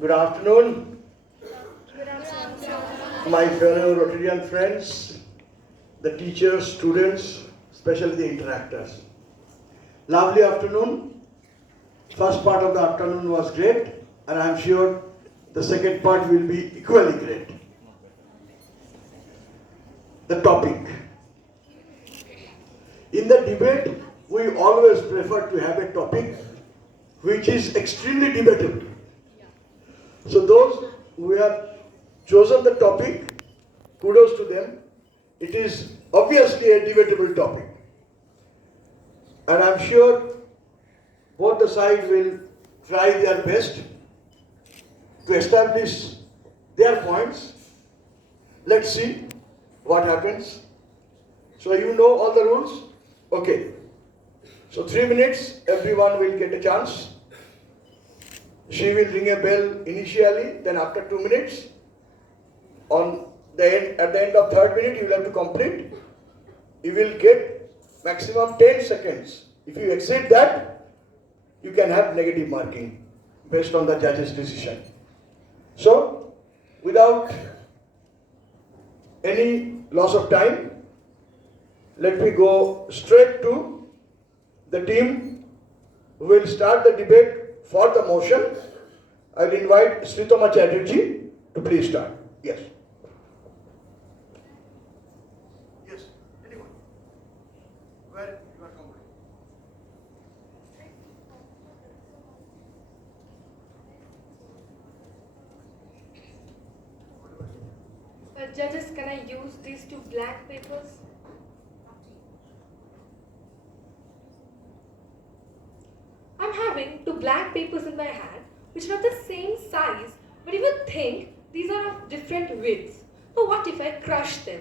Good afternoon, my fellow Rotarian friends, the teachers, students, especially the interactors. Lovely afternoon. First part of the afternoon was great, and I'm sure the second part will be equally great. The topic. In the debate, we always prefer to have a topic which is extremely debatable. So those who have chosen the topic, kudos to them. It is obviously a debatable topic. And I'm sure both the sides will try their best to establish their points. Let's see what happens. So you know all the rules? Okay. So 3 minutes, everyone will get a chance. She will ring a bell initially, then after 2 minutes, at the end of 3rd minute, you will have to complete. You will get maximum 10 seconds. If you exceed that, you can have negative marking based on the judge's decision. So, without any loss of time, let me go straight to the team who will start the debate for the motion. I will invite Sritoma Chatterjee to please start. Yes. Yes, anyone. Where you are comfortable. Judges, can I use these two blank papers? I'm having two blank papers in my hand, which are of the same size, but you would think these are of different widths. But what if I crush them?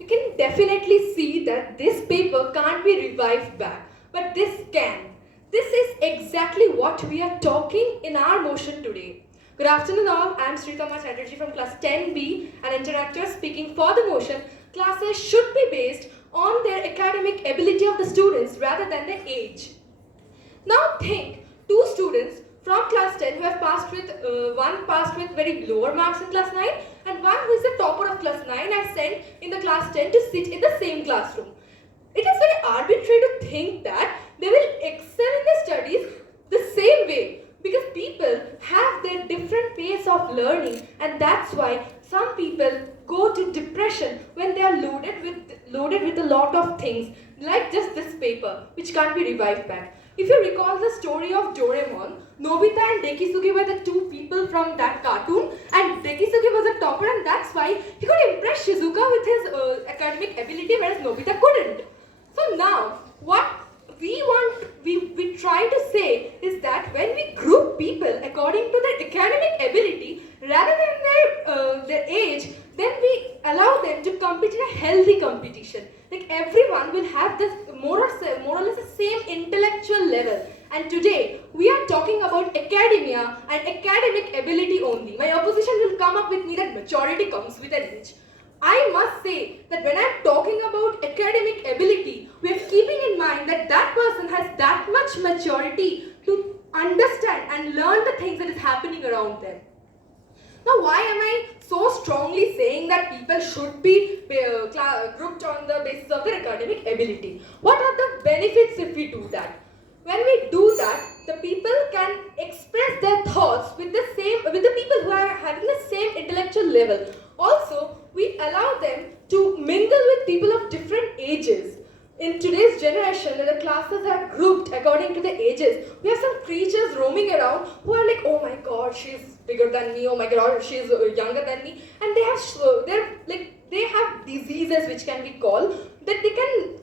You can definitely see that this paper can't be revived back, but this can. This is exactly what we are talking in our motion today. Good afternoon all, I am Sritoma Chatterjee from class 10B, an interactor speaking for the motion. Classes should be based on their academic ability of the students rather than their age. Now think, two students from class 10 who have passed with, one passed with very lower marks in class 9 and one who is the topper of class 9 are sent in the class 10 to sit in the same classroom. It is very arbitrary to think that they will excel in their studies the same way because people have their different pace of learning, and that's why some people go to depression when they are loaded with a lot of things like just this paper which can't be revived back. If you recall the story of Doraemon, Nobita and Dekisuke were the two people from that cartoon, and Dekisuke was a topper, and that's why he could impress Shizuka with his academic ability, whereas Nobita couldn't. So now, what we try to say is that when we group people according to their academic ability rather than their age, then we allow them to compete in a healthy competition. Like everyone will have this more or less the same intellectual level. And today we are talking about academia and academic ability only. My opposition will come up with me that maturity comes with an age. I must say that when I am talking about academic ability, we are keeping in mind that that person has that much maturity to understand and learn the things that is happening around them. Now, why am I so strongly saying that people should be grouped on the basis of their academic ability? What are the benefits if we do that? When we do that, the people can express their thoughts with the people who are having the same intellectual level. Also, we allow them to mingle with people of different ages. In today's generation, where the classes are grouped according to the ages, we have some creatures roaming around who are like, oh my god, she's bigger than me, oh my god, she's younger than me, and they have diseases which can be called that they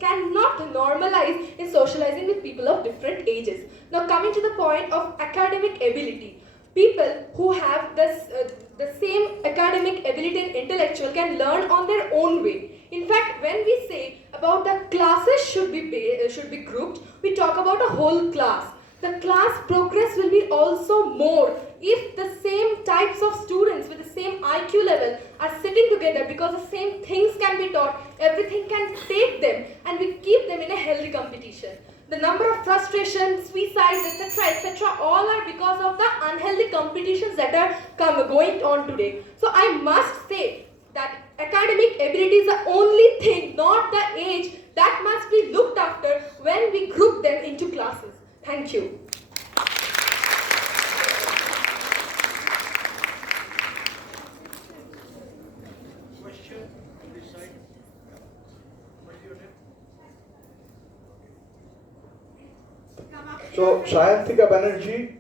cannot normalize in socializing with people of different ages. Now coming to the point of academic ability, people who have the same academic ability and intellectual can learn on their own way. In fact, when we say about the classes should be grouped, we talk about a whole class. The class progress will be also more if the same types of students with the same IQ level are sitting together, because the same things can be taught, everything can take them, and we keep them in a healthy competition. The number of frustrations, suicides, etc., all are because of the unhealthy competitions that are going on today. So I must say that academic ability is the only thing, not the age, that must be looked after when we group them into classes. Thank you. Question on this side. What is your name? So, Sayantika Banerjee,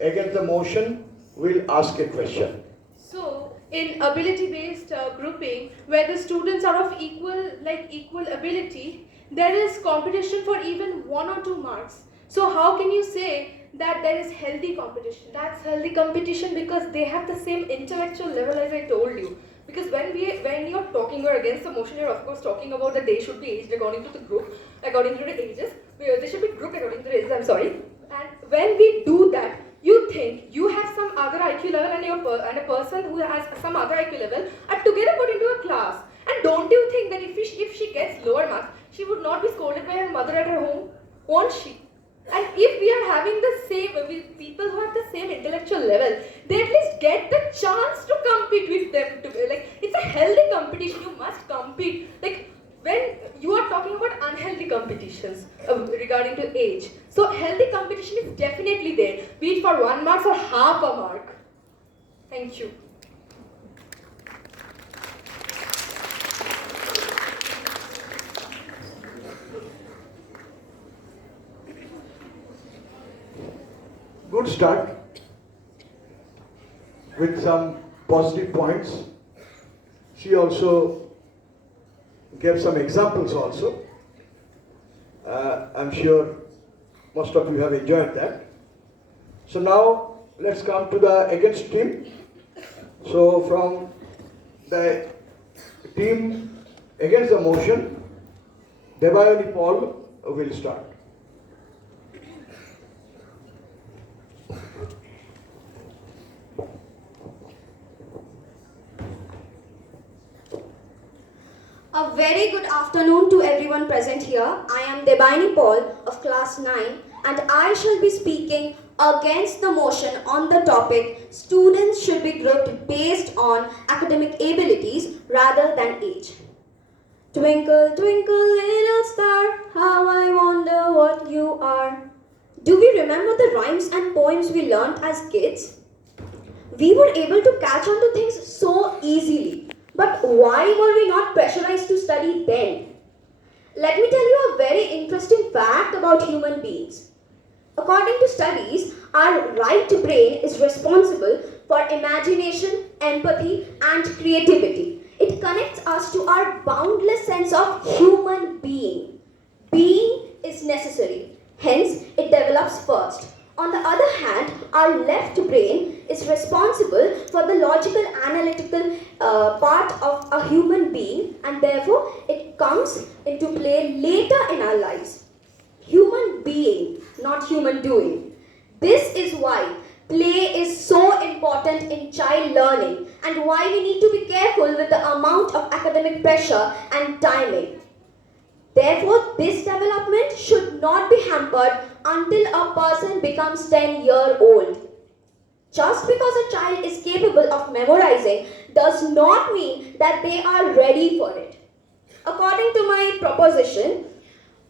against the motion, will ask a question. So, in ability-based grouping, where the students are of equal ability, there is competition for even 1 or 2 marks. So, how can you say that there is healthy competition? That's healthy competition because they have the same intellectual level as I told you. Because when you're talking or against the motion, you're of course talking about that they should be aged according to the group, according to the ages. They should be grouped according to the ages. I'm sorry. And when we do that, you think you have some other IQ level and a person who has some other IQ level are together put into a class. And don't you think that if she gets lower marks, she would not be scolded by her mother at her home? Won't she? And if we are having the same, with people who have the same intellectual level, they at least get the chance to compete with them. It's a healthy competition. You must compete. Like when you are talking about unhealthy competitions regarding to age, so healthy competition is definitely there, be it for 1 mark or half a mark. Thank you. Good start with some positive points. She also gave some examples also. I'm sure most of you have enjoyed that. So now let's come to the against team. So from the team against the motion, Debayani Paul will start. A very good afternoon to everyone present here. I am Debayani Paul of class 9 and I shall be speaking against the motion on the topic students should be grouped based on academic abilities rather than age. Twinkle, twinkle, little star, how I wonder what you are. Do we remember the rhymes and poems we learnt as kids? We were able to catch on to things so easily. But why were we not pressurized to study then? Let me tell you a very interesting fact about human beings. According to studies, our right brain is responsible for imagination, empathy, and creativity. It connects us to our boundless sense of human being. Being is necessary, hence it develops first. On the other hand, our left brain is responsible for the logical analytical part of a human being and therefore it comes into play later in our lives. Human being, not human doing. This is why play is so important in child learning and why we need to be careful with the amount of academic pressure and timing. Therefore, this development should not be hampered until a person becomes 10-year-old. Just because a child is capable of memorizing does not mean that they are ready for it. According to my proposition,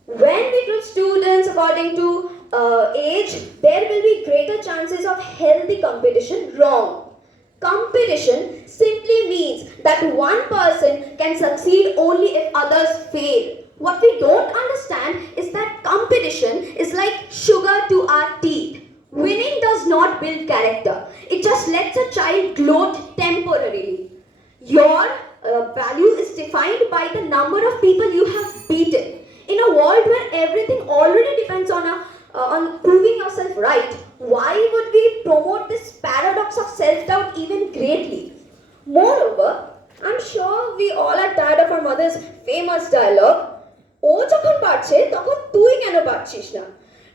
when we group students according to age, there will be greater chances of healthy competition. Wrong. Competition simply means that one person can succeed only if others fail. What we don't understand is that competition is like sugar to our teeth. Winning does not build character. It just lets a child gloat temporarily. Your value is defined by the number of people you have beaten. In a world where everything already depends on proving yourself right, why would we promote this paradox of self-doubt even greatly? Moreover, I'm sure we all are tired of our mother's famous dialogue, "O যখন পারছে তখন তুই কেন পারছিস না?"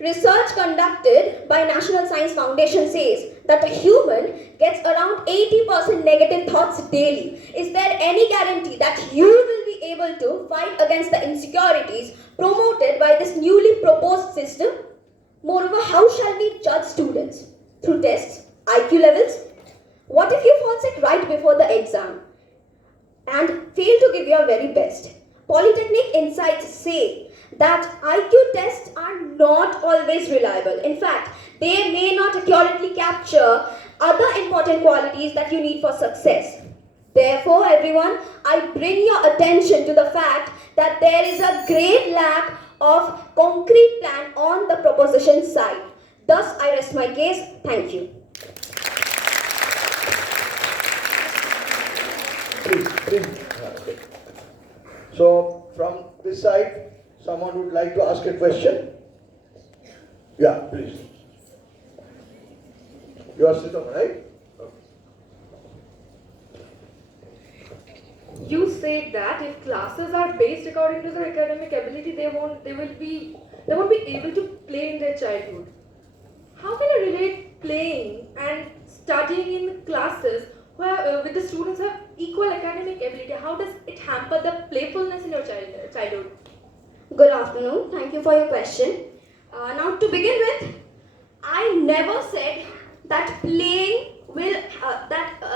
Research conducted by National Science Foundation says that a human gets around 80% negative thoughts daily. Is there any guarantee that you will be able to fight against the insecurities promoted by this newly proposed system? Moreover, how shall we judge students? Through tests, IQ levels? What if you fall sick right before the exam and fail to give your very best? Polytechnic insights say that IQ tests are not always reliable. In fact, they may not accurately capture other important qualities that you need for success. Therefore, everyone, I bring your attention to the fact that there is a great lack of concrete plan on the proposition side. Thus, I rest my case. Thank you. Please. So, from this side, someone would like to ask a question? Yeah, please. You are Sitam, right? You said that if classes are based according to their academic ability, they won't be able to play in their childhood. How can I relate playing and studying in classes where with the students have equal academic ability? How does it hamper the playfulness in your childhood? Good afternoon. Thank you for your question. Now, to begin with, I never said that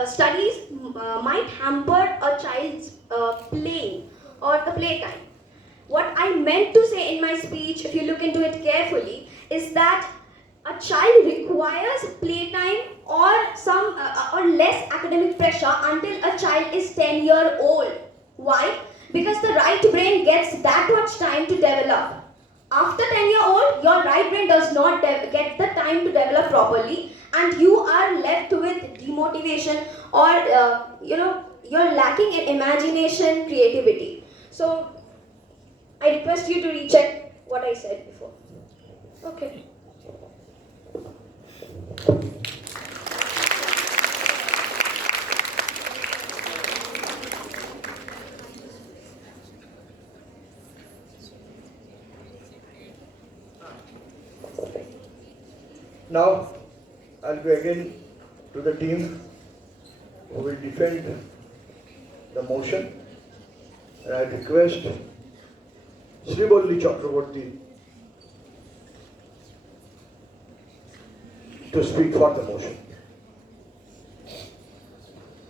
studies might hamper a child's playing or the playtime. What I meant to say in my speech, if you look into it carefully, is that a child requires playtime or or less academic pressure until a child is 10-year-old. Why? Because the right brain gets that much time to develop. After 10-year-old, your right brain does not get the time to develop properly, and you are left with demotivation or you're lacking in imagination, creativity. So I request you to recheck what I said before. Okay. Now, I'll go again to the team who will defend the motion. And I request Sribolli Chakraborty to speak for the motion.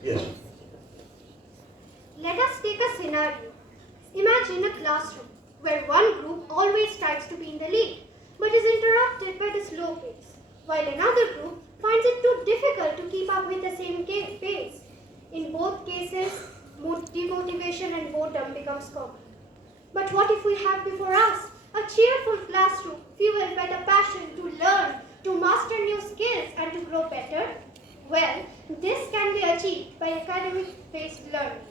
Yes. Let us take a scenario. Imagine a classroom where one group always tries to be in the lead but is interrupted by the slow pace, while another group finds it too difficult to keep up with the same pace. In both cases, demotivation and boredom becomes common. But what if we have before us a cheerful classroom fueled by the passion to learn, to master new skills and to grow better? Well, this can be achieved by academic-based learning.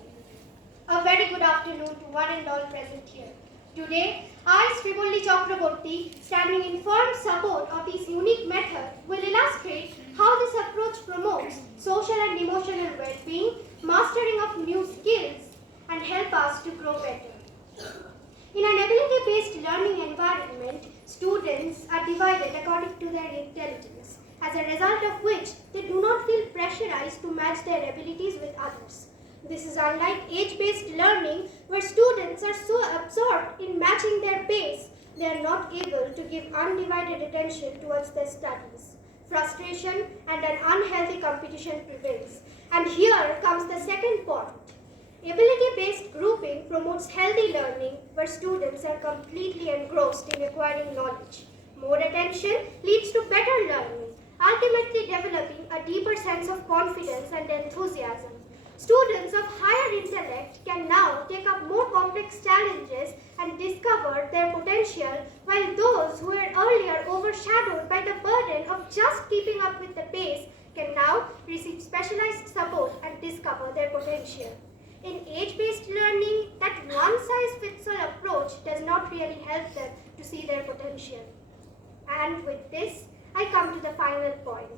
A very good afternoon to one and all present here. Today, I, Sribolli Chakraborty, standing in firm support of this unique method, will illustrate how this approach promotes social and emotional well-being, mastering of new skills, and help us to grow better. In an ability-based learning environment, students are divided according to their intelligence, as a result of which they do not feel pressurized to match their abilities with others. This is unlike age-based learning, where students are so absorbed in matching their pace, they are not able to give undivided attention towards their studies. Frustration and an unhealthy competition prevails. And here comes the second point. Ability-based grouping promotes healthy learning, where students are completely engrossed in acquiring knowledge. More attention leads to better learning, ultimately developing a deeper sense of confidence and enthusiasm. Students of higher intellect can now take up more complex challenges and discover their potential, while those who were earlier overshadowed by the burden of just keeping up with the pace can now receive specialized support and discover their potential. In age-based learning, that one-size-fits-all approach does not really help them to see their potential. And with this, I come to the final point.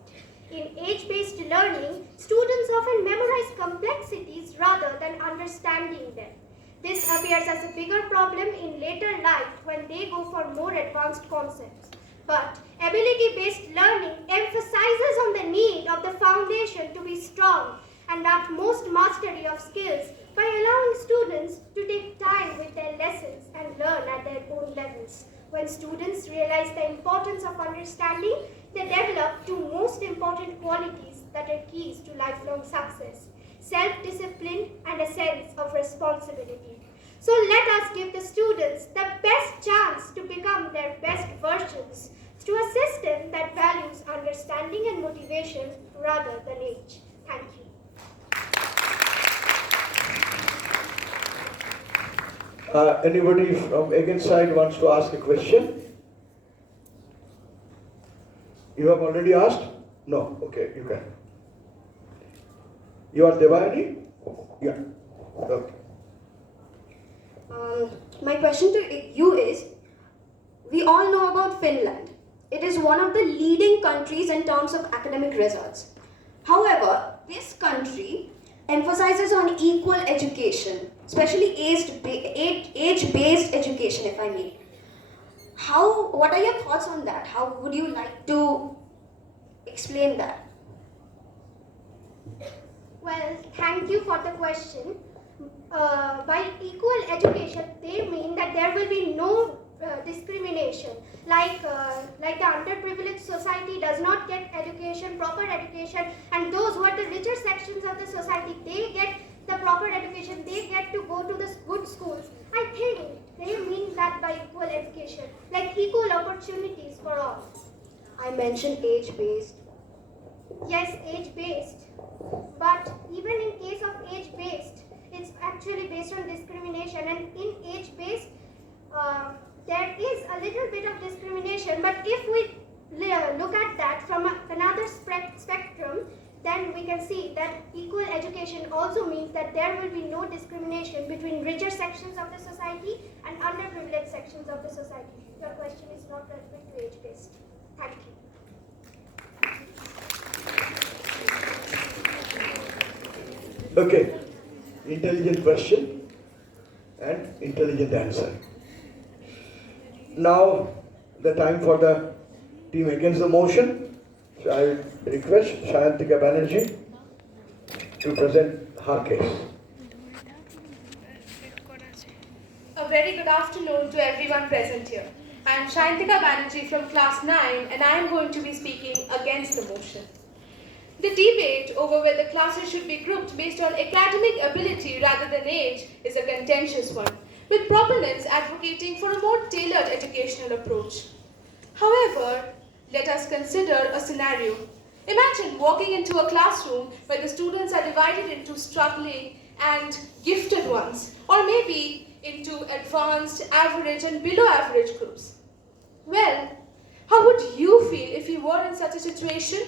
In age-based learning, students often memorize complexities rather than understanding them. This appears as a bigger problem in later life when they go for more advanced concepts. But ability-based learning emphasizes on the need of the foundation to be strong and utmost mastery of skills by allowing students to take time with their lessons and learn at their own levels. When students realize the importance of understanding, they develop two most important qualities that are keys to lifelong success: self-discipline and a sense of responsibility. So let us give the students the best chance to become their best versions through a system that values understanding and motivation rather than age. Thank you. Anybody from against side wants to ask a question? You have already asked? No. Okay, you can. You are Devani? Yeah. Okay. My question to you is, we all know about Finland. It is one of the leading countries in terms of academic results. However, this country emphasizes on equal education, especially age-based education, if I may. What are your thoughts on that? How would you like to explain that? Well, thank you for the question. By equal education, they mean that there will be no discrimination. Like the underprivileged society does not get education, proper education, and those who are the richer sections of the society, they get the proper education, they get to go to the good schools. I think they mean that by equal education, like equal opportunities for all. I mentioned age-based. Yes, age-based. But even in case of age-based, it's actually based on discrimination, and in age-based, there is a little bit of discrimination, but if we look at that from another spectrum, then we can see that equal education also means that there will be no discrimination between richer sections of the society and underprivileged sections of the society. Your question is not relevant to age-based. Thank you. Okay. Intelligent question and intelligent answer. Now, the time for the team against the motion. So I will request Shayantika Banerjee to present her case. A very good afternoon to everyone present here. I am Shayantika Banerjee from class 9 and I am going to be speaking against the motion. The debate over whether classes should be grouped based on academic ability rather than age is a contentious one, with proponents advocating for a more tailored educational approach. However, let us consider a scenario. Imagine walking into a classroom where the students are divided into struggling and gifted ones, or maybe into advanced, average and below average groups. Well, how would you feel if you were in such a situation?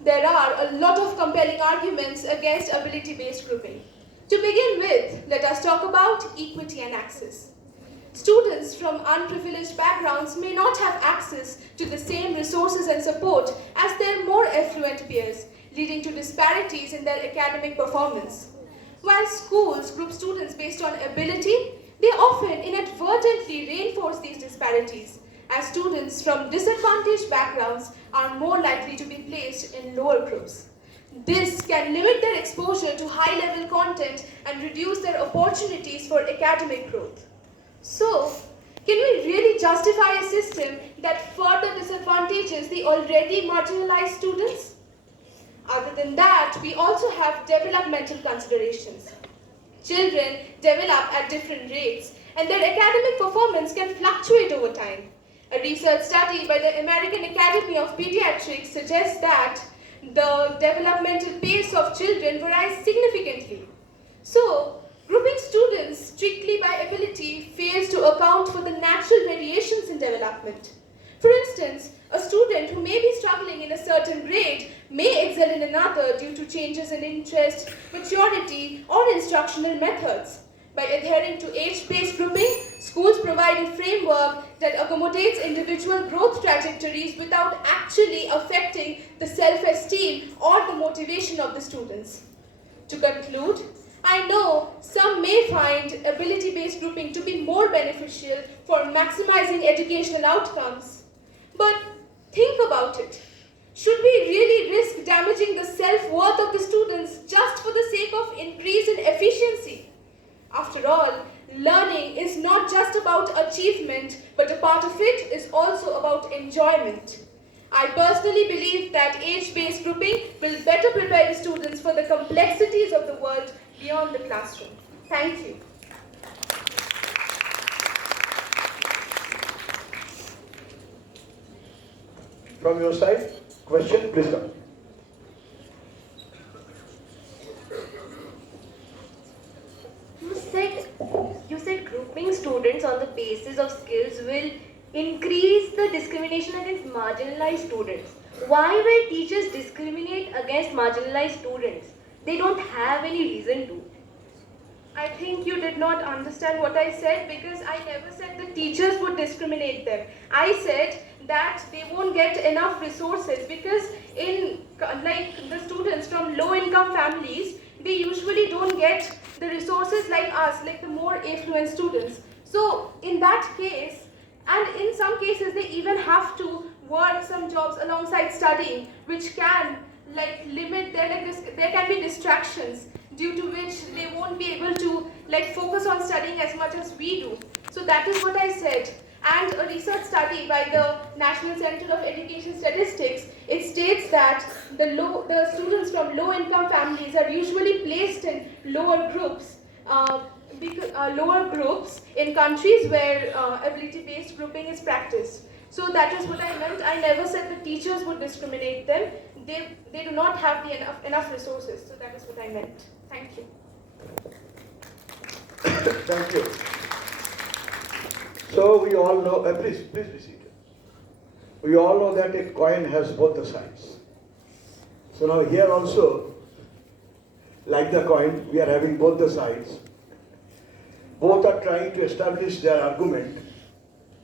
There are a lot of compelling arguments against ability-based grouping. To begin with, let us talk about equity and access. Students from unprivileged backgrounds may not have access to the same resources and support as their more affluent peers, leading to disparities in their academic performance. While schools group students based on ability, they often inadvertently reinforce these disparities, as students from disadvantaged backgrounds are more likely to be placed in lower groups. This can limit their exposure to high-level content and reduce their opportunities for academic growth. So, can we really justify a system that further disadvantages the already marginalized students? Other than that, we also have developmental considerations. Children develop at different rates, and their academic performance can fluctuate over time. A research study by the American Academy of Pediatrics suggests that the developmental pace of children varies significantly. So, grouping students strictly by ability fails to account for the natural variations in development. For instance, a student who may be struggling in a certain grade may excel in another due to changes in interest, maturity, or instructional methods. By adhering to age-based grouping, schools provide a framework that accommodates individual growth trajectories without actually affecting the self-esteem or the motivation of the students. To conclude, I know some may find ability-based grouping to be more beneficial for maximizing educational outcomes. But think about it. Should we really risk damaging the self-worth of the students just for the sake of increase in efficiency. After all, learning is not just about achievement, but a part of it is also about enjoyment. I personally believe that age-based grouping will better prepare the students for the complexities of the world beyond the classroom. Thank you. From your side, question, please come. You said grouping students on the basis of skills will increase the discrimination against marginalized students. Why will teachers discriminate against marginalized students? They don't have any reason to. I think you did not understand what I said, because I never said the teachers would discriminate them. I said that they won't get enough resources, because in like the students from low income families, they usually don't get the resources like us, like the more affluent students. So in that case, and in some cases they even have to work some jobs alongside studying, which can like limit their there can be distractions due to which they won't be able to like focus on studying as much as we do. So that is what I said. And a research study by the National Center of Education Statistics, it states that the students from low income families are usually placed in lower groups, lower groups in countries where ability-based grouping is practiced. So that is what I meant. I never said the teachers would discriminate them. They do not have enough resources. So that is what I meant. Thank you. Thank you. So we all know, please be seated. We all know that a coin has both the sides. So now here also, like the coin, we are having both the sides. Both are trying to establish their argument,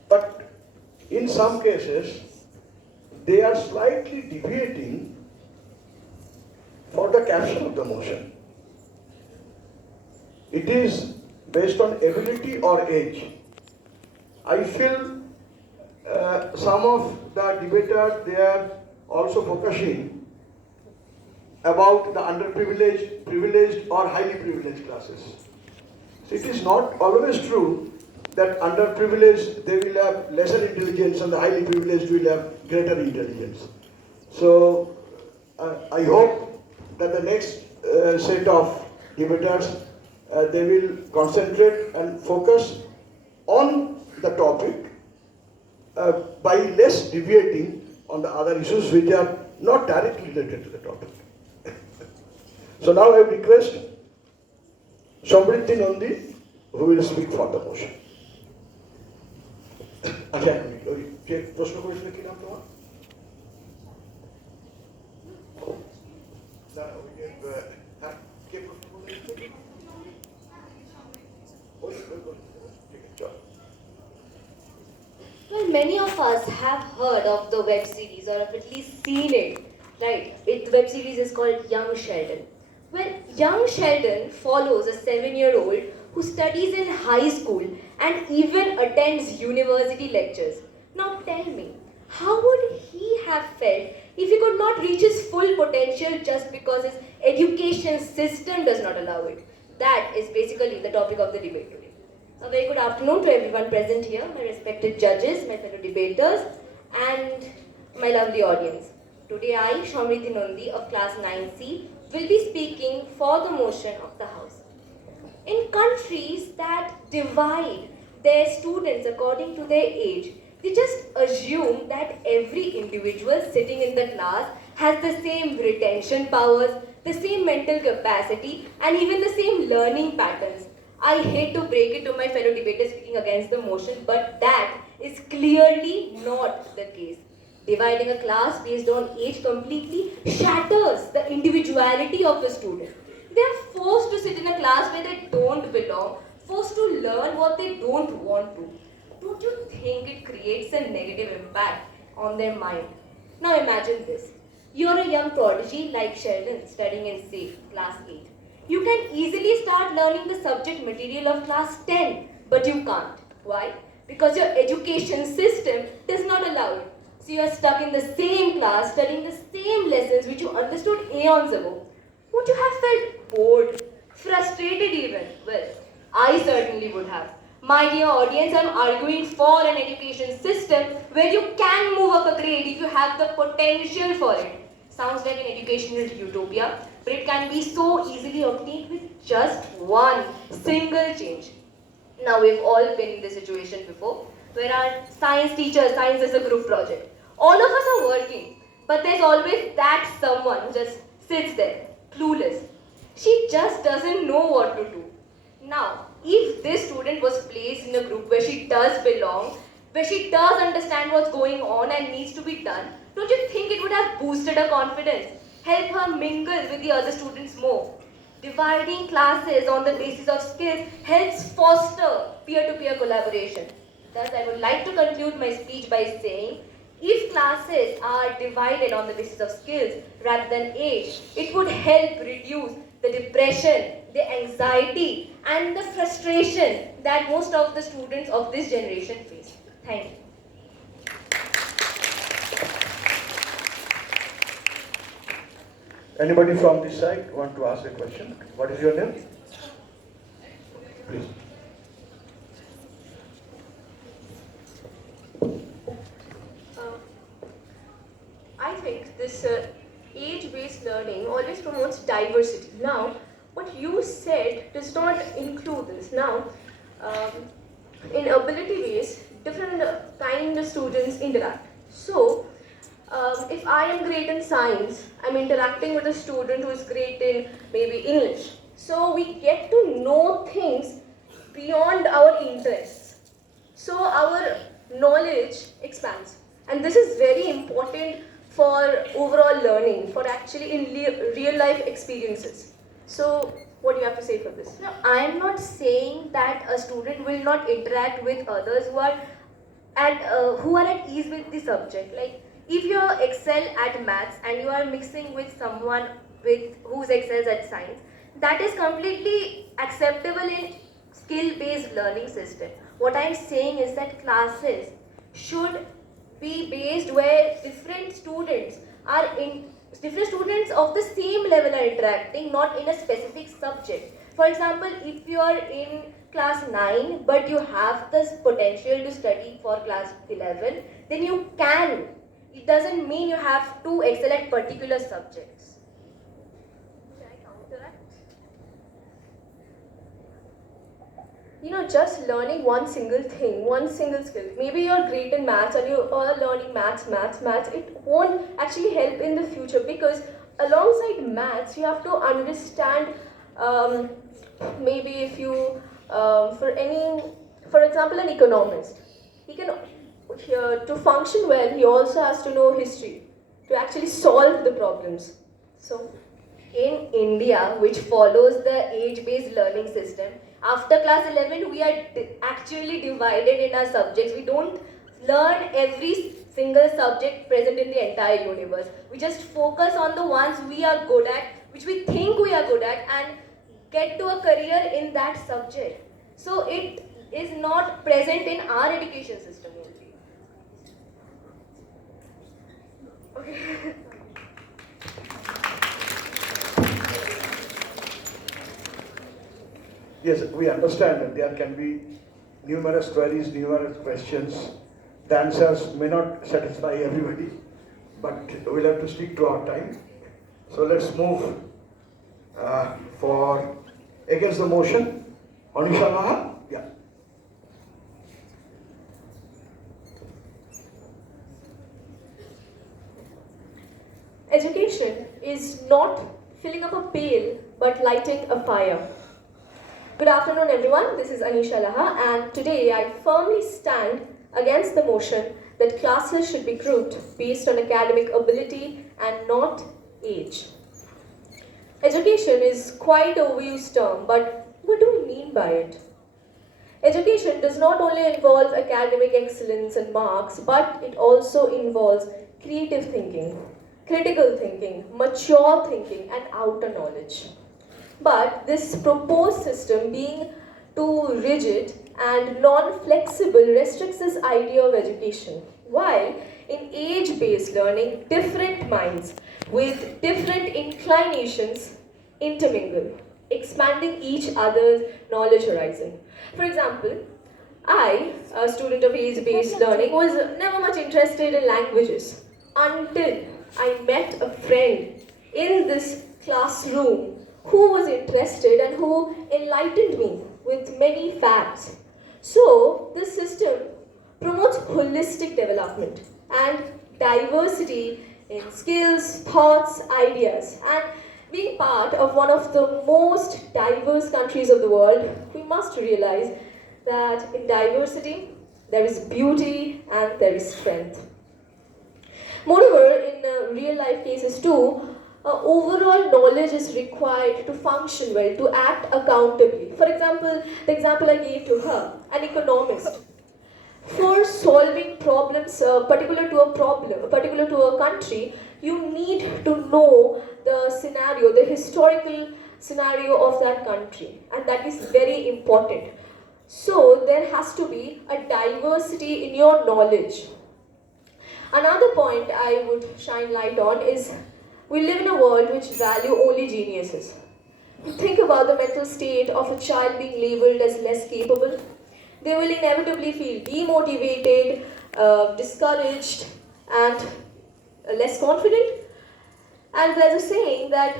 but in some cases, they are slightly deviating for the capture of the motion. It is based on ability or age. I feel some of the debaters, they are also focusing about the underprivileged, privileged or highly privileged classes. So it is not always true that underprivileged, they will have lesser intelligence and the highly privileged will have greater intelligence. So I hope that the next set of debaters, they will concentrate and focus on the topic by less deviating on the other issues which are not directly related to the topic. So now I request Samriti Nandi, who will speak for the motion. আচ্ছা ওই যে প্রশ্ন করেছিল কি নাম তোমার না ওই যে হ্যাঁ কে প্রশ্ন করেছিল ওই ঠিক আছে চল Well, many of us have heard of the web series or have at least seen it, right? The web series is called Young Sheldon. Well, Young Sheldon follows a 7-year-old who studies in high school and even attends university lectures. Now tell me, how would he have felt if he could not reach his full potential just because his education system does not allow it? That is basically the topic of the debate today. A very good afternoon to everyone present here, my respected judges, my fellow debaters, and my lovely audience. Today I, Samriti Nandi of class 9C, will be speaking for the motion of the House. In countries that divide their students according to their age, they just assume that every individual sitting in the class has the same retention powers, the same mental capacity, and even the same learning patterns. I hate to break it to my fellow debaters speaking against the motion, but that is clearly not the case. Dividing a class based on age completely shatters the individuality of the student. They are forced to sit in a class where they don't belong, forced to learn what they don't want to. Don't you think it creates a negative impact on their mind? Now imagine this. You're a young prodigy like Sheldon studying in, say, class 8. You can easily start learning the subject material of class 10, but you can't. Why? Because your education system does not allow it. So you are stuck in the same class, studying the same lessons which you understood aeons ago. Would you have felt bored, frustrated even? Well, I certainly would have. My dear audience, I'm arguing for an education system where you can move up a grade if you have the potential for it. Sounds like an educational utopia, but it can be so easily obtained with just one single change. Now, we've all been in this situation before, where our science teacher assigns us a group project. All of us are working, but there's always that someone who just sits there, clueless. She just doesn't know what to do. Now, if this student was placed in a group where she does belong, where she does understand what's going on and needs to be done, don't you think it would have boosted her confidence, help her mingle with the other students more? Dividing classes on the basis of skills helps foster peer-to-peer collaboration. Thus, I would like to conclude my speech by saying, if classes are divided on the basis of skills rather than age, it would help reduce the depression, the anxiety, and the frustration that most of the students of this generation face. Thank you. Anybody from this side want to ask a question? What is your name? Please. I think this age-based learning always promotes diversity. Now, what you said does not include this. Now, in ability-based, different kind of students interact. So, if I am great in science, I'm interacting with a student who is great in maybe English. So we get to know things beyond our interests. So our knowledge expands. And this is very important for overall learning, for actually in real life experiences. So what do you have to say for this? No, I am not saying that a student will not interact with others who are at ease with the subject. Like, if you excel at maths and you are mixing with someone who excels at science, that is completely acceptable in skill-based learning system. What I am saying is that classes should be based where different students of the same level are interacting, not in a specific subject. For example, if you are in class 9 but you have this potential to study for class 11, then you can. It doesn't mean you have to excel at particular subjects. Can I counteract? Just learning one single thing, one single skill. Maybe you're great in maths and you are learning maths. It won't actually help in the future because alongside maths, you have to understand maybe if you, for example, an economist, he can, to function well, he also has to know history to actually solve the problems. So, in India, which follows the age-based learning system, after class 11, we are actually divided in our subjects. We don't learn every single subject present in the entire universe. We just focus on the ones we are good at, which we think we are good at, and get to a career in that subject. So it is not present in our education system only. okay. Yes, we understand that there can be numerous queries, numerous questions. The answers may not satisfy everybody, but we'll have to stick to our time. So let's move for against the motion. Anisha Laha? Yeah. Education is not filling up a pail but lighting a fire. Good afternoon, everyone. This is Anisha Laha, and today I firmly stand against the motion that classes should be grouped based on academic ability and not age. Education is quite a overused term, but what do we mean by it? Education does not only involve academic excellence and marks, but it also involves creative thinking, critical thinking, mature thinking, and outer knowledge. But this proposed system being too rigid and non-flexible restricts this idea of education, while in age-based learning, different minds with different inclinations intermingle, expanding each other's knowledge horizon. For example, I, a student of age-based learning, was never much interested in languages until I met a friend in this classroom who was interested and who enlightened me with many facts. So, this system promotes holistic development and diversity in skills, thoughts, ideas. And being part of one of the most diverse countries of the world, we must realize that in diversity there is beauty and there is strength. Moreover, in real life cases too, overall knowledge is required to function well, to act accountably. For example, the example I gave to her, an economist. For solving problems particular to a country, you need to know the scenario, the historical scenario of that country, and that is very important. So there has to be a diversity in your knowledge. Another point I would shine light on is we live in a world which value only geniuses. Think about the mental state of a child being labeled as less capable. They will inevitably feel demotivated, discouraged, and less confident. And there's a saying that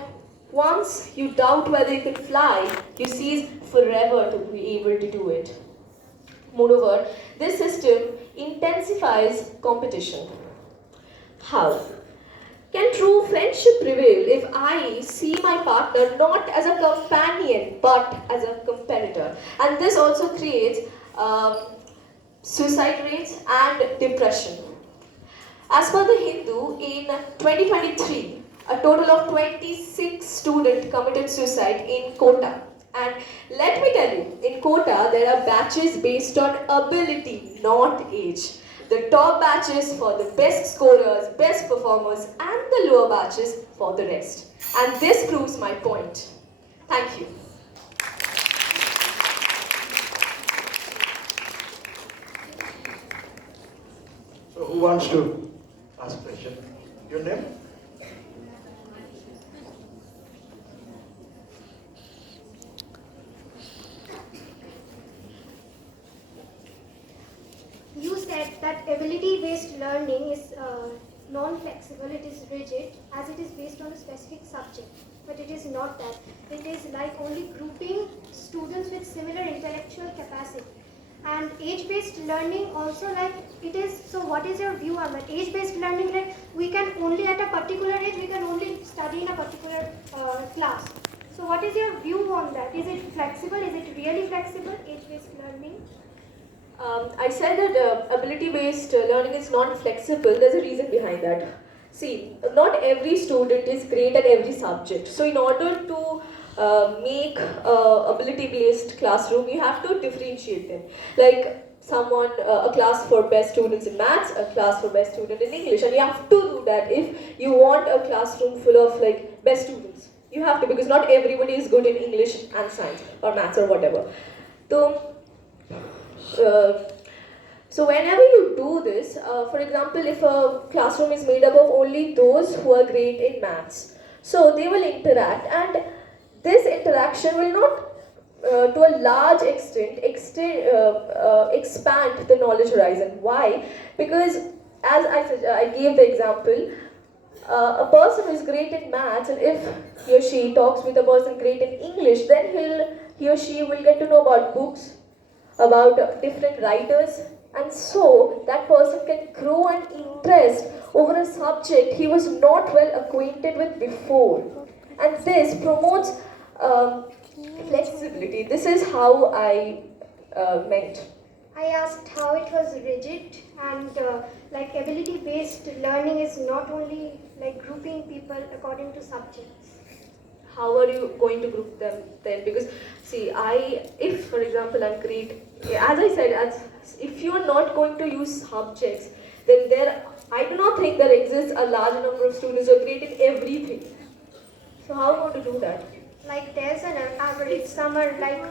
once you doubt whether you can fly, you cease forever to be able to do it. Moreover, this system intensifies competition. How? Can true friendship prevail if I see my partner not as a companion but as a competitor? And this also creates suicide rates and depression. As per the Hindu, in 2023, a total of 26 students committed suicide in Kota. And let me tell you, in Kota, there are batches based on ability, not age. The top batches for the best scorers, best performers, and the lower batches for the rest. And this proves my point. Thank you. So who wants to ask question? Your name? You said that ability-based learning is non-flexible, it is rigid, as it is based on a specific subject. But it is not that. It is like only grouping students with similar intellectual capacity. And age-based learning also like it is, so what is your view on that? Age-based learning, like we can only at a particular age, we can only study in a particular class. So what is your view on that? Is it flexible? Is it really flexible, age-based learning? I said that ability-based learning is non-flexible. There's a reason behind that. See, not every student is great at every subject. So in order to make ability-based classroom, you have to differentiate them. Like someone, a class for best students in maths, a class for best student in English, and you have to do that if you want a classroom full of like best students. You have to, because not everybody is good in English and science or maths or whatever. So whenever you do this, for example, if a classroom is made up of only those who are great in maths, so they will interact, and this interaction will not, to a large extent, expand the knowledge horizon. Why? Because as I gave the example, a person who is great in maths, and if he or she talks with a person great in English, then he or she will get to know about books, about different writers, and so that person can grow an interest over a subject he was not well acquainted with before. And this promotes flexibility. This is how I meant. I asked how it was rigid, and like ability-based learning is not only like grouping people according to subjects. How are you going to group them then? Because see, if for example I'm great, as I said, if you are not going to use subjects, then I do not think there exists a large number of students who are great in everything. So how am I going to do that? Like there's an average. Some are like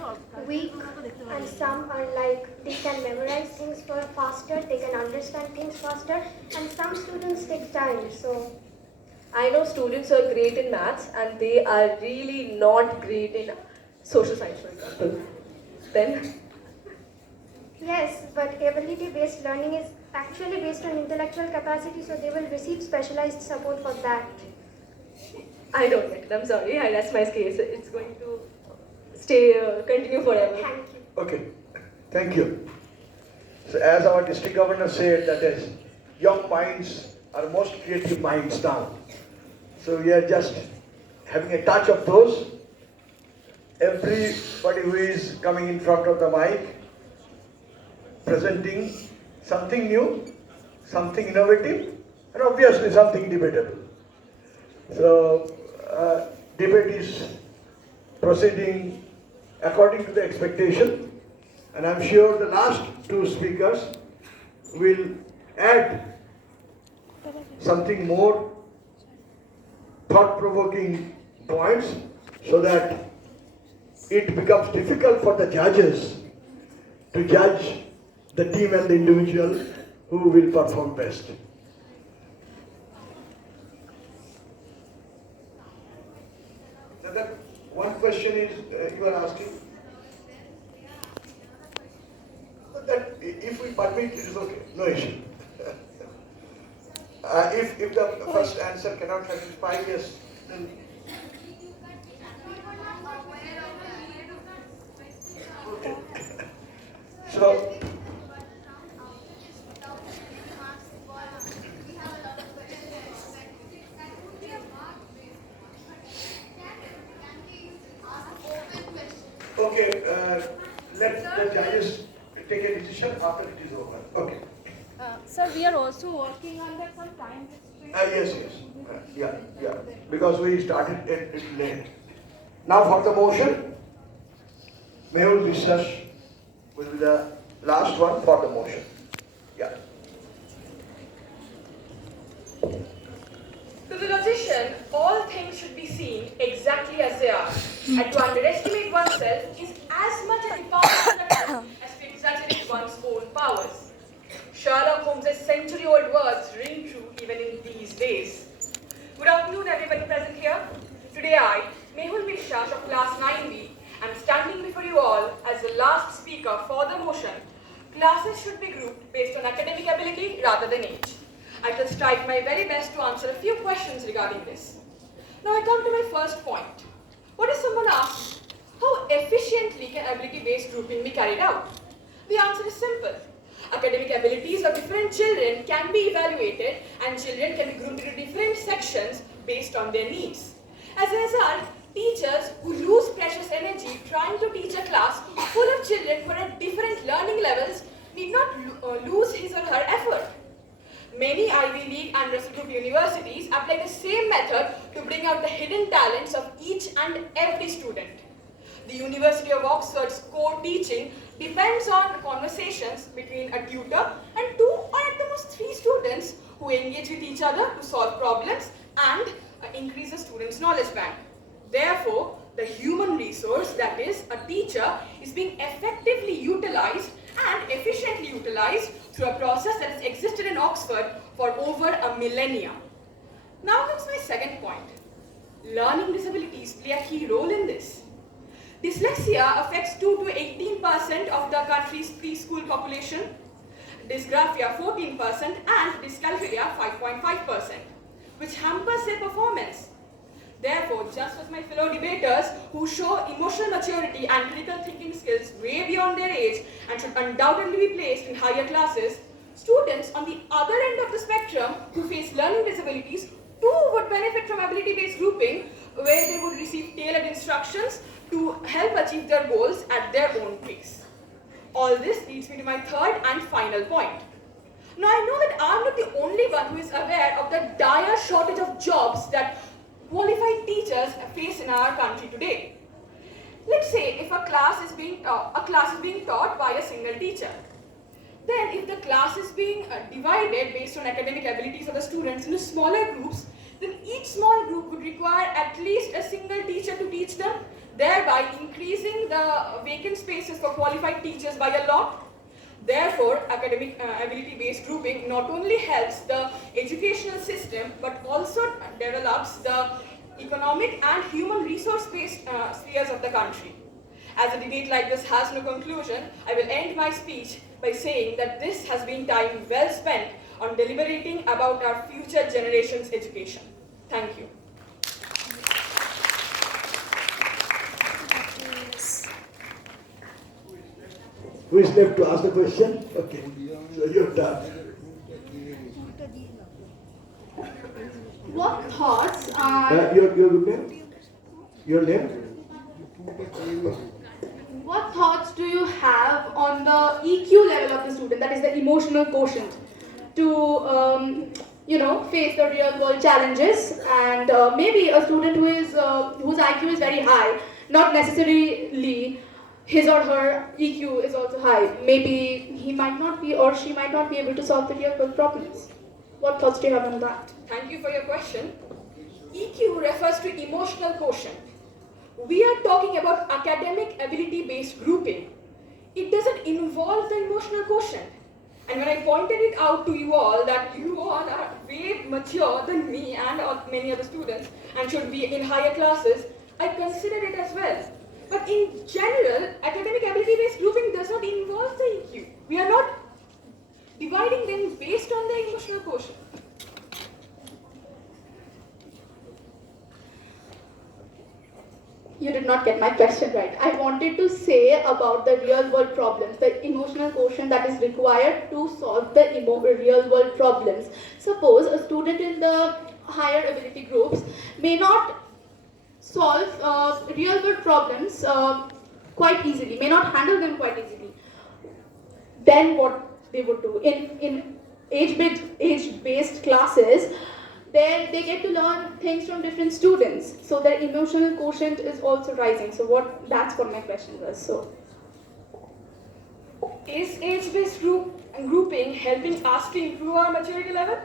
weak, and some are like they can memorize things faster, they can understand things faster, and some students take time. So I know students are great in maths and they are really not great in social science, for example. Then, yes, but ability-based learning is actually based on intellectual capacity, so they will receive specialized support for that. I don't get it. I'm sorry. I rest my case. It's going to continue forever. Thank you. Okay, thank you. So as our district governor said, that is, young minds are most creative minds now. So we are just having a touch of those. Everybody who is coming in front of the mic, presenting something new, something innovative, and obviously something debatable. So debate is proceeding according to the expectation, and I'm sure the last two speakers will add something more thought-provoking points so that it becomes difficult for the judges to judge the team and the individual who will perform best. Now that one question is you are asking that if we permit, it is okay, no issue. If the first answer cannot satisfy, yes, then okay. So, okay, let the judges take a decision after it is over. Okay. Sir, we are also working on that some time restraint. Yes. Yeah. Because we started it late. Now for the motion, Mehul বিশ্বাস will be the last one for the motion. Yeah. To the logician, all things should be seen exactly as they are, and to underestimate oneself is as much a departure as to exaggerate one's own powers. Sherlock Holmes' century-old words ring true even in these days. Good afternoon, everybody present here. Today I, Mehul বিশ্বাস of Class 9B, am standing before you all as the last speaker for the motion. Classes should be grouped based on academic ability rather than age. I shall strive my very best to answer a few questions regarding this. Now I come to my first point. What if someone asks, how efficiently can ability-based grouping be carried out? The answer is simple. Academic abilities of different children can be evaluated and children can be grouped into different sections based on their needs. As a result, teachers who lose precious energy trying to teach a class full of children who are at different learning levels need not lose his or her effort. Many Ivy League and Russell Group universities apply the same method to bring out the hidden talents of each and every student. The University of Oxford's core teaching depends on conversations between a tutor and 2 or at the most 3 students who engage with each other to solve problems and increase the student's knowledge bank. Therefore, the human resource, that is, a teacher, is being effectively utilized and efficiently utilized through a process that has existed in Oxford for over a millennia. Now comes my second point. Learning disabilities play a key role in this. Dyslexia affects 2 to 18% of the country's preschool population, dysgraphia 14% and dyscalculia 5.5%, which hampers their performance. Therefore, just as my fellow debaters who show emotional maturity and critical thinking skills way beyond their age and should undoubtedly be placed in higher classes, students on the other end of the spectrum who face learning disabilities too would benefit from ability-based grouping, where they would receive tailored instructions to help achieve their goals at their own pace. All this leads me to my third and final point. Now, I know that I'm not the only one who is aware of the dire shortage of jobs that qualified teachers face in our country today. Let's say if a class is being taught by a single teacher. Then if the class is being divided based on academic abilities of the students into smaller groups, then each small group would require at least a single teacher to teach them, thereby increasing the vacant spaces for qualified teachers by a lot. Therefore, academic ability-based grouping not only helps the educational system but also develops the economic and human resource-based spheres of the country. As a debate like this has no conclusion, I will end my speech by saying that this has been time well spent on deliberating about our future generation's education. Thank you. Who is left to ask the question? Okay, so you're done. What thoughts are Your good name? Your name? What thoughts do you have on the EQ level of the student, that is the emotional quotient, to face the real world challenges? And maybe a student whose IQ is very high, not necessarily his or her EQ is also high. Maybe he might not be or she might not be able to solve the real world problems. What thoughts do you have on that? Thank you for your question. EQ refers to emotional quotient. We are talking about academic ability-based grouping. It doesn't involve the emotional quotient. And when I pointed it out to you all that you all are way mature than me and many other students and should be in higher classes, I considered it as well. But in general, academic ability-based grouping does not involve the EQ. We are not dividing them based on the emotional quotient. You did not get my question right. I wanted to say about the real world problems, the emotional quotient that is required to solve the real world problems. Suppose a student in the higher ability groups may not solve real world problems quite easily, may not handle them quite easily. Then what they would do in age-based classes, they get to learn things from different students, so their emotional quotient is also rising. So that's what my question was. So is age-based grouping helping us to improve our maturity level?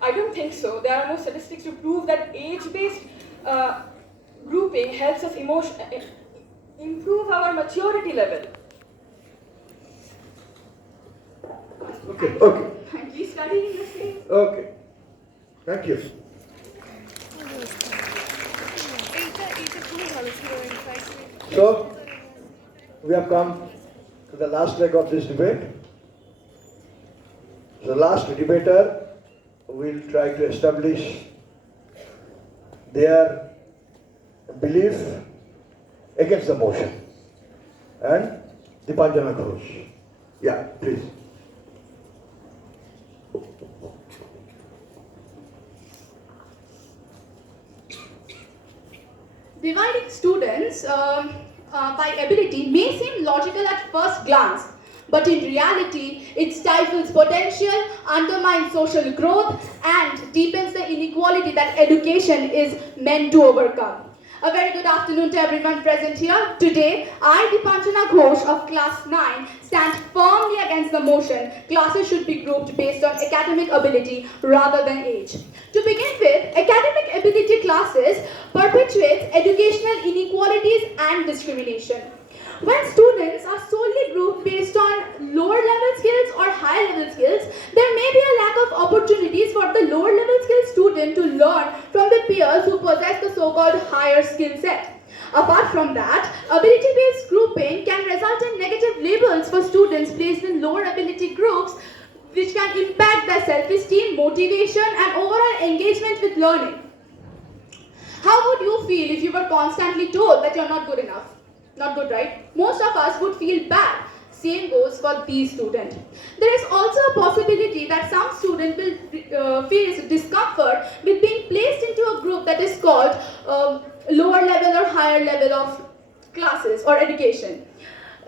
I don't think so. There are no statistics to prove that age-based grouping helps us improve our maturity level. Okay. And we study in the same. Okay. Thank you. So, we have come to the last leg of this debate. The last debater will try to establish their belief against the motion. And Dipanjana Ghosh. Yeah, please. dividing students by ability may seem logical at first glance, but in reality, it stifles potential, undermines social growth, and deepens the inequality that education is meant to overcome. A very good afternoon to everyone present here. Today, I, Dipanjana Ghosh of Class 9, stand firmly against the motion classes should be grouped based on academic ability rather than age. To begin with, academic ability classes perpetuates educational inequalities and discrimination. When students are solely grouped based on lower level skills or high level skills, there may be a lack of opportunities for the lower level skill student to learn from the peers who possess the so-called higher skill set. Apart from that, ability-based grouping can result in negative labels for students placed in lower ability groups, which can impact their self-esteem, motivation, and overall engagement with learning. How would you feel if you were constantly told that you're not good enough? Not good, right? Most of us would feel bad. Same goes for these students. There is also a possibility that some students will face discomfort with being placed into a group that is called lower level or higher level of classes or education.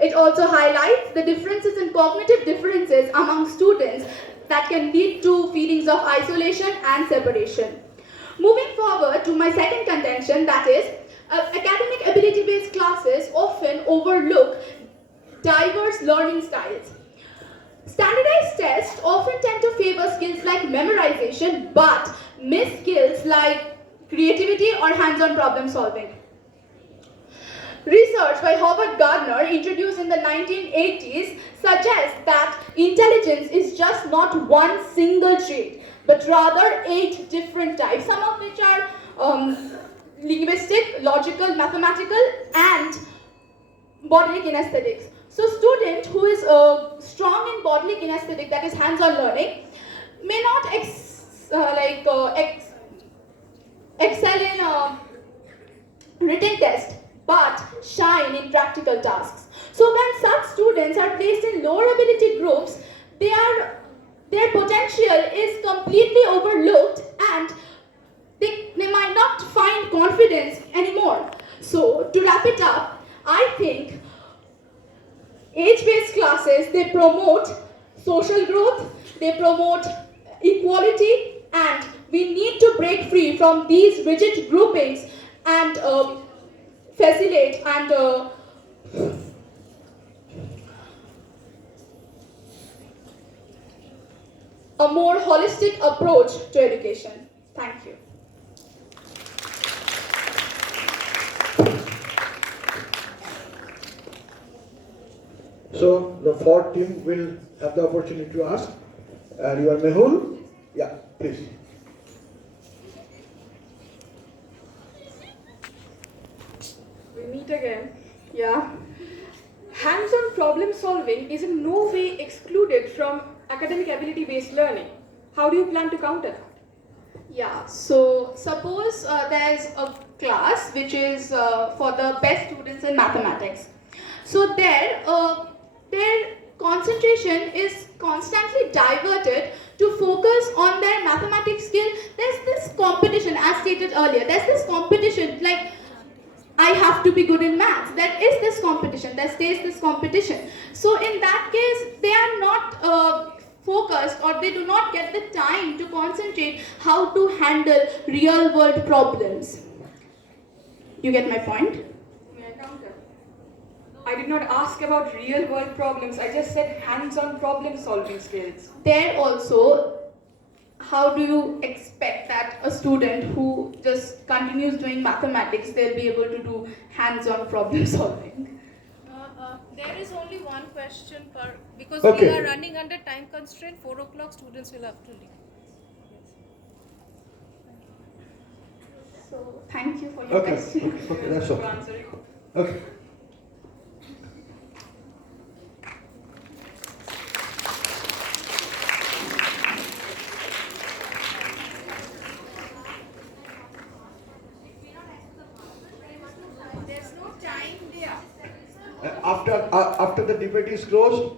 It also highlights the differences in cognitive differences among students that can lead to feelings of isolation and separation. Moving forward to my second contention, that is, academic ability-based classes often overlook diverse learning styles. Standardized tests often tend to favor skills like memorization, but miss skills like creativity or hands-on problem solving. Research by Howard Gardner, introduced in the 1980s, suggests that intelligence is just not one single trait, but rather 8 different types, some of which are linguistic, logical, mathematical, and bodily kinesthetics. So student who is strong in bodily kinesthetic, that is hands-on learning, may not excel in written test, but shine in practical tasks. So when such students are placed in lower ability groups, their potential is completely overlooked and they might not find confidence anymore. So to wrap it up, I think age-based classes, they promote social growth, they promote equality, and we need to break free from these rigid groupings and facilitate and a more holistic approach to education. Thank you. So the fourth team will have the opportunity to ask. And you are Mehul? Yeah, please. We meet again. Yeah. Hands-on problem solving is in no way excluded from academic ability-based learning. How do you plan to counter that? Yeah, so suppose there's a class which is for the best students in mathematics. So their concentration is constantly diverted to focus on their mathematics skill. There's this competition, as stated earlier, there's this competition, like I have to be good in maths. There is this competition, there stays this competition. So in that case, they are not focused, or they do not get the time to concentrate how to handle real world problems. You get my point? May I counter? I did not ask about real world problems. I just said hands-on problem solving skills. There also, how do you expect that a student who just continues doing mathematics, they'll be able to do hands-on problem solving? There is only one question per, because Okay. we are running under time constraint. 4 o'clock students will have to leave. So thank you for your Okay, question. okay, that's all. For answering. Okay. There's no time there. After the debate is closed,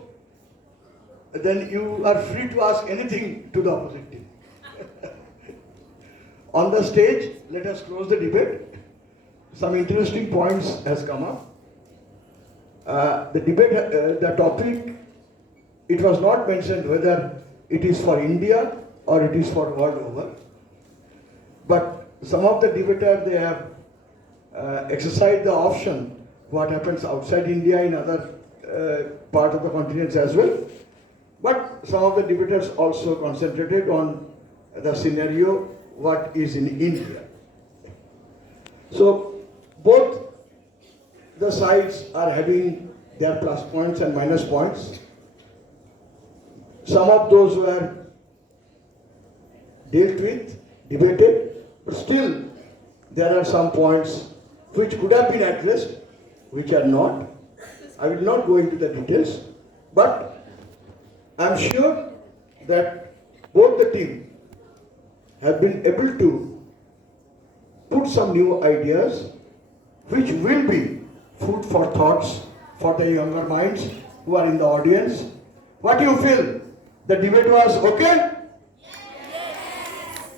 then you are free to ask anything to the opposite team. On the stage, let us close the debate. Some interesting points has come up. The debate, the topic, it was not mentioned whether it is for India or it is for world over. But some of the debaters, they have exercised the option what happens outside India in other part of the continents as well. But some of the debaters also concentrated on the scenario what is in India. So both the sides are having their plus points and minus points. Some of those were dealt with, debated, but still there are some points which could have been addressed, which are not. I will not go into the details, but I am sure that both the team have been able to put some new ideas which will be food for thoughts for the younger minds who are in the audience. What do you feel? The debate was okay? Yes.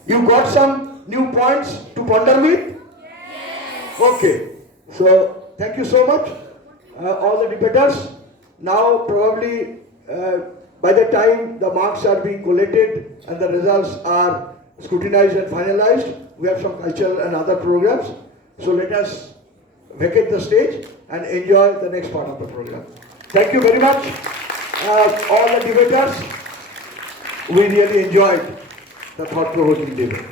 You got some new points to ponder with? Yes. Okay. So thank you so much, all the debaters. Now probably by the time the marks are being collated and the results are scrutinized and finalized, we have some cultural and other programs. So let us vacate the stage and enjoy the next part of the program. Thank you very much, all the debaters. We really enjoyed the thought-provoking debate.